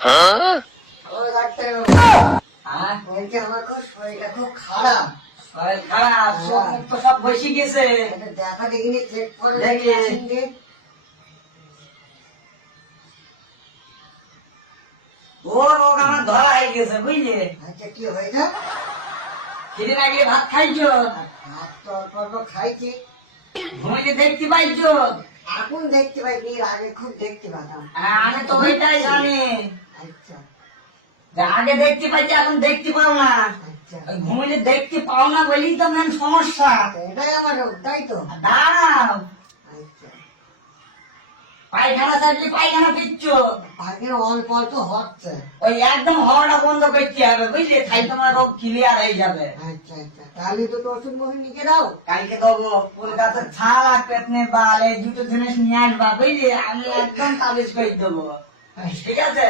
ও doctor বলছি আমার খুব শরীরটা খুব খারাপ। শরীর খারাপ, চোখ মুখ তো সব বসে গেছে। এটা দেখা দেখিনি, চেক করে দেখি। দেখি। ও রোগ আমার ধরা হয়ে গেছে বুঝলি। আচ্ছা কি হয়েছে? সেদিন আগে ভাত খাইছো, ভাত তো অল্প অল্প খাইছি। ঘুমিয়ে দেখতে পাইছো। এখন দেখতে পাই, এর আগে খুব দেখতে পেতাম। আমি তো ওইটাই জানি আচ্ছা যে আগে দেখতে পাইছি, এখন দেখতে পাও না। আচ্ছা, ওই ঘুমিয়ে দেখতে পাও না বলেই তো মেন সমস্যা। এটাই আমার রোগ, তাই তো? দাঁড়াও, আচ্ছা, পায়খানা থাকলে পায়খানা পিচ্ছ, আগে অল্প অল্প হচ্ছে। ওই একদম হওয়াটা বন্ধ করতে হবে বুঝলি, তাই তোমার রোগ ক্লিয়ার হয়ে যাবে। আচ্ছা আচ্ছা, তাহলে দুটো ওষুধ মনে লিখে দাও। কালকে দেবো কলকাতার ছাল আর পেতনের বাল, এই দুটো জিনিস নিয়ে আসবা বুঝলি, আমি একদম তাবিজ করে দেবো। ঠিক আছে?